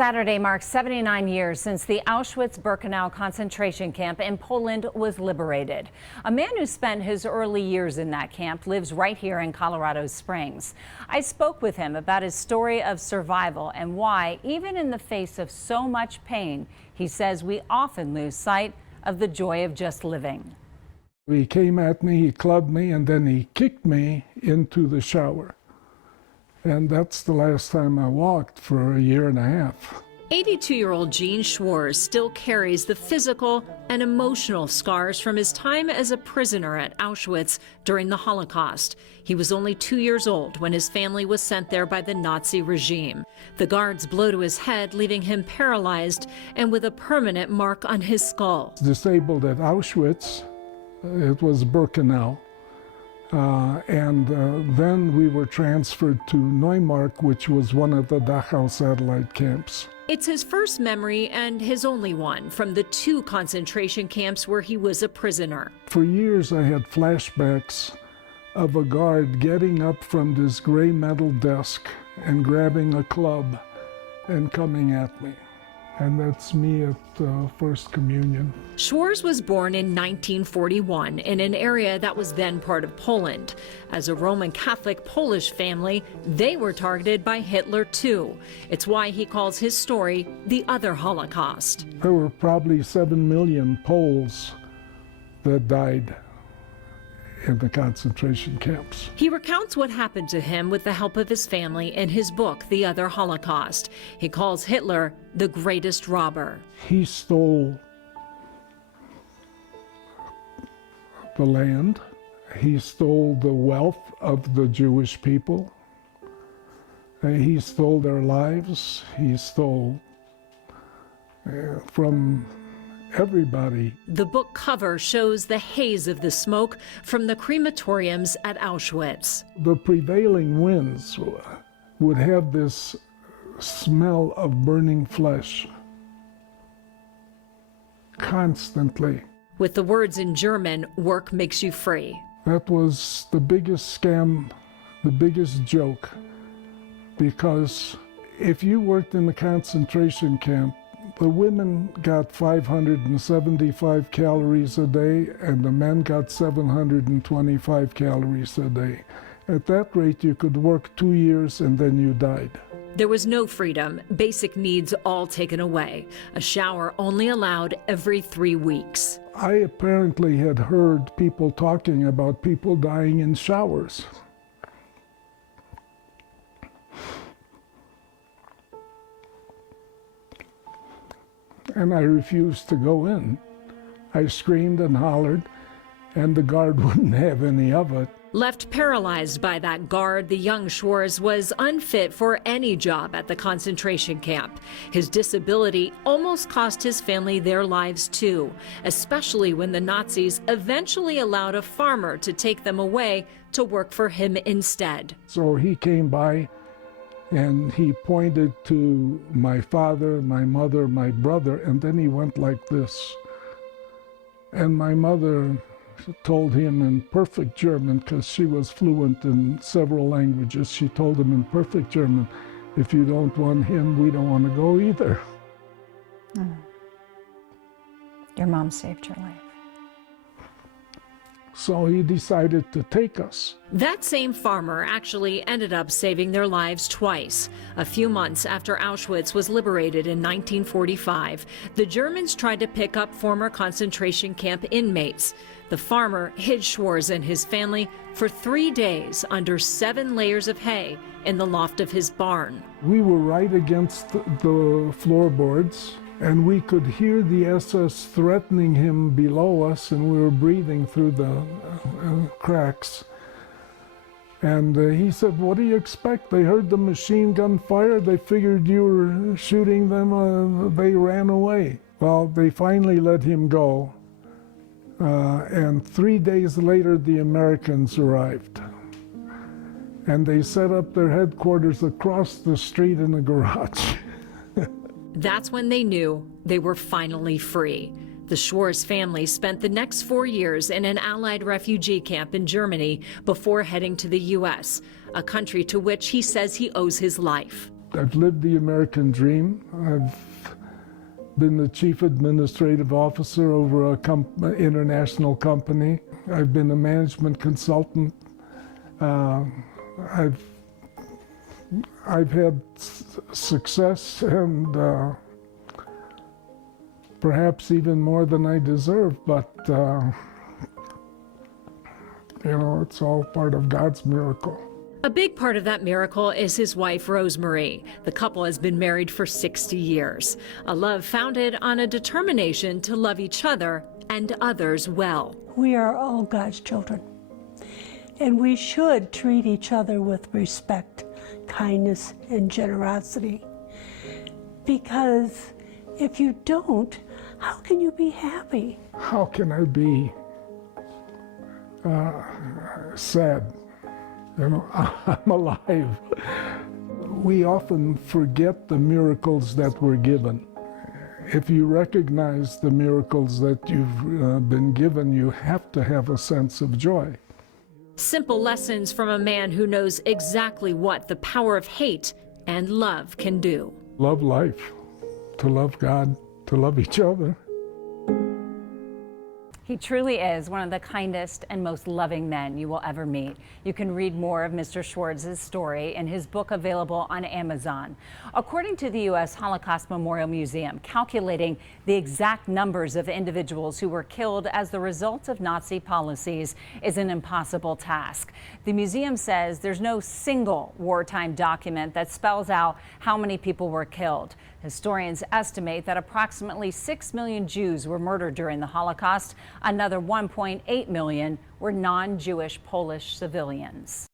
Saturday marks 79 years since the Auschwitz-BIRKENAU concentration camp in Poland was liberated. A man who spent his early years in that camp lives right here in Colorado Springs. I spoke with him about his story of survival and why, even in the face of so much pain, he says we often lose sight of the joy of just living. He came at me, he clubbed me, and then he kicked me into the shower. And that's the last time I walked for a year and a half. 82-year-old Gene Schwarz still carries the physical and emotional scars from his time as a prisoner at Auschwitz during the Holocaust. He was only 2 years old when his family was sent there by the Nazi regime. The guards blow to his head, leaving him paralyzed and with a permanent mark on his skull. Disabled at Auschwitz, it was Birkenau. Then we were transferred to Neumark, which was one of the Dachau satellite camps. It's his first memory and his only one from the 2 concentration camps where he was a prisoner. For years I had flashbacks of a guard getting up from this gray metal desk and grabbing a club and coming at me. And that's me at First Communion. Schwarz was born in 1941 in an area that was then part of Poland. As a Roman Catholic Polish family, they were targeted by Hitler too. It's why he calls his story the Other Holocaust. There were probably 7 million Poles that died in the concentration camps. He recounts what happened to him with the help of his family in his book, The Other Holocaust. He calls Hitler the greatest robber. He stole the land. He stole the wealth of the Jewish people. He stole their lives. He stole from everybody. The book cover shows the haze of the smoke from the crematoriums at Auschwitz. The prevailing winds would have this smell of burning flesh constantly. With the words in German, "Work makes you free." That was the biggest scam, the biggest joke, because if you worked in the concentration camp, the women got 575 calories a day and the men got 725 calories a day. At that rate, you could work 2 years and then you died. There was no freedom, basic needs all taken away. A shower only allowed every 3 weeks. I apparently had heard people talking about people dying in showers. And I refused to go in. I screamed and hollered, and the guard wouldn't have any of it. Left paralyzed by that guard, the young Schwarz was unfit for any job at the concentration camp. His disability almost cost his family their lives too, especially when the Nazis eventually allowed a farmer to take them away to work for him instead. So he came by and he pointed to my father, my mother, my brother, and then he went like this. And my mother told him in perfect German, because she was fluent in several languages, she told him in perfect German, "If you don't want him, we don't want to go either." Your mom saved your life. So he decided to take us. That same farmer actually ended up saving their lives twice. A few months after Auschwitz was liberated in 1945, the Germans tried to pick up former concentration camp inmates. The farmer hid Schwarz and his family for 3 days under 7 layers of hay in the loft of his barn. We were right against the floorboards, and we could hear the SS threatening him below us, and we were breathing through the cracks. And he said, "What do you expect? They heard the machine gun fire. They figured you were shooting them. They ran away." Well, they finally let him go. And 3 days later, the Americans arrived. And they set up their headquarters across the street in a garage. That's when they knew they were finally free. The Schwarz family spent the next 4 years in an Allied refugee camp in Germany before heading to the U.S., a country to which he says he owes his life. I've lived the American dream. I've been the chief administrative officer over an international company. I've been a management consultant. I've had success and perhaps even more than I deserve, but you know, it's all part of God's miracle. A big part of that miracle is his wife, Rosemary. The couple has been married for 60 years. A love founded on a determination to love each other and others well. We are all God's children, and we should treat each other with respect, kindness, and generosity. Because if you don't, how can you be happy? How can I be sad? You know, I'm alive. We often forget the miracles that we're given. If you recognize the miracles that you've been given, you have to have a sense of joy. Simple lessons from a man who knows exactly what the power of hate and love can do. Love life, to love God, to love each other. He truly is one of the kindest and most loving men you will ever meet. You can read more of Mr. Schwartz's story in his book, available on Amazon. According to the U.S. Holocaust Memorial Museum, calculating the exact numbers of individuals who were killed as the result of Nazi policies is an impossible task. The museum says there's no single wartime document that spells out how many people were killed. Historians estimate that approximately 6 million Jews were murdered during the Holocaust. Another 1.8 million were non-Jewish Polish civilians.